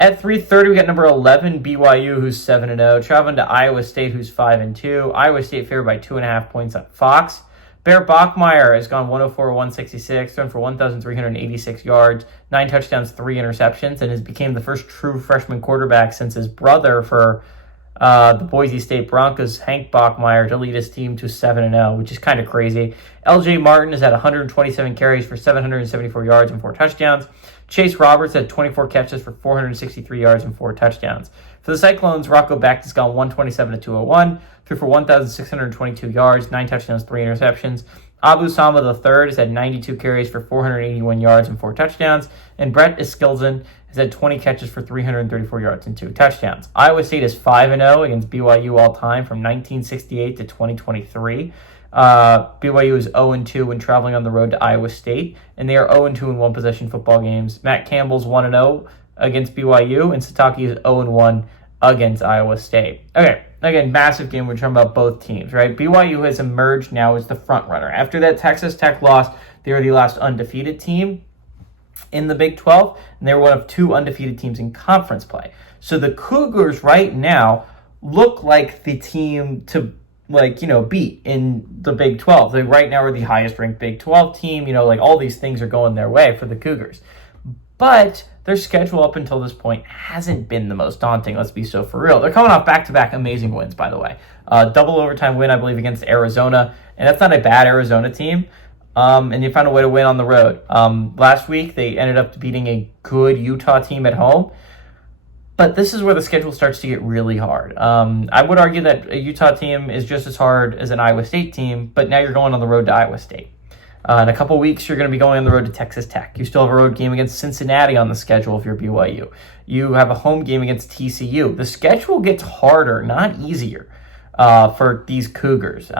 At 3:30, we got number 11, BYU, who's 7-0, traveling to Iowa State, who's 5-2. Iowa State favored by 2.5 points on Fox. Bear Bachmeier has gone 104-166, thrown for 1,386 yards, 9 touchdowns, 3 interceptions, and has become the first true freshman quarterback since his brother for the Boise State Broncos, Hank Bachmeier, to lead his team to 7-0, which is kind of crazy. L.J. Martin has had 127 carries for 774 yards and 4 touchdowns. Chase Roberts had 24 catches for 463 yards and 4 touchdowns. For the Cyclones, Rocco Becht has gone 127-201, threw for 1,622 yards, 9 touchdowns, 3 interceptions. Abu Sama III has had 92 carries for 481 yards and 4 touchdowns. And Brett Iskilzen has had 20 catches for 334 yards and 2 touchdowns. Iowa State is 5-0 against BYU all time from 1968 to 2023. BYU is 0-2 when traveling on the road to Iowa State, and they are 0-2 in one-possession football games. Matt Campbell's 1-0 against BYU, and Sataki is 0-1 against Iowa State. Okay, again, massive game. We're talking about both teams, right? BYU has emerged now as the front runner. After that Texas Tech loss, they were the last undefeated team in the Big 12, and they were one of 2 undefeated teams in conference play. So the Cougars right now look like the team to beat in the Big 12. They right now are the highest ranked Big 12 team. All these things are going their way for the Cougars. But their schedule up until this point hasn't been the most daunting, let's be so for real. They're coming off back-to-back amazing wins, by the way. Double overtime win, I believe, against Arizona. And that's not a bad Arizona team. And they found a way to win on the road. Last week, they ended up beating a good Utah team at home. But this is where the schedule starts to get really hard. I would argue that a Utah team is just as hard as an Iowa State team, but now you're going on the road to Iowa State. In a couple weeks, you're going to be going on the road to Texas Tech. You still have a road game against Cincinnati on the schedule if you're BYU. You have a home game against TCU. The schedule gets harder, not easier, for these Cougars.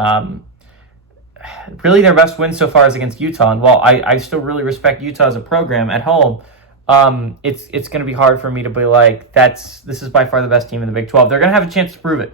Really, their best win so far is against Utah. And while I still really respect Utah as a program at home, it's going to be hard for me to be like, this is by far the best team in the Big 12. They're going to have a chance to prove it.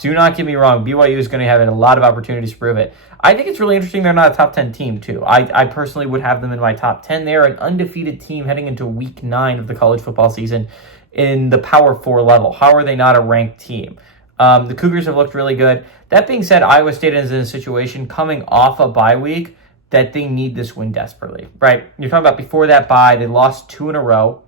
Do not get me wrong. BYU is going to have a lot of opportunities to prove it. I think it's really interesting they're not a top 10 team, too. I personally would have them in my top 10. They are an undefeated team heading into week 9 of the college football season in the Power 4 level. How are they not a ranked team? The Cougars have looked really good. That being said, Iowa State is in a situation coming off a bye week that they need this win desperately, right? You're talking about before that bye, they lost 2 in a row.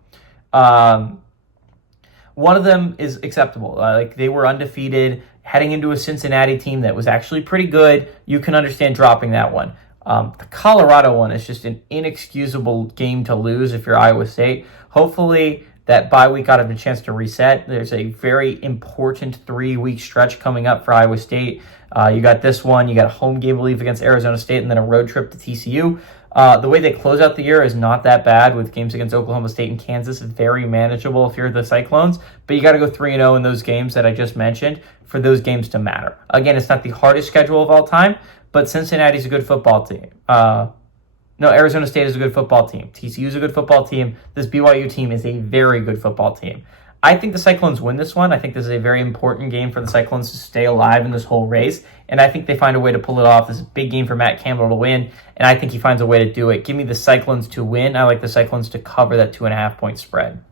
One of them is acceptable. They were undefeated heading into a Cincinnati team that was actually pretty good. You can understand dropping that one. The Colorado one is just an inexcusable game to lose if you're Iowa State. Hopefully that bye week got them a chance to reset. There's a very important 3-week stretch coming up for Iowa State. You got this one. You got a home game, I believe, against Arizona State, and then a road trip to TCU. The way they close out the year is not that bad with games against Oklahoma State and Kansas. It's very manageable if you're the Cyclones, but you got to go 3-0 in those games that I just mentioned for those games to matter. Again, it's not the hardest schedule of all time, but Cincinnati's a good football team. Arizona State is a good football team. TCU is a good football team. This BYU team is a very good football team. I think the Cyclones win this one. I think this is a very important game for the Cyclones to stay alive in this whole race, and I think they find a way to pull it off. This is a big game for Matt Campbell to win, and I think he finds a way to do it. Give me the Cyclones to win. I like the Cyclones to cover that 2.5 point spread.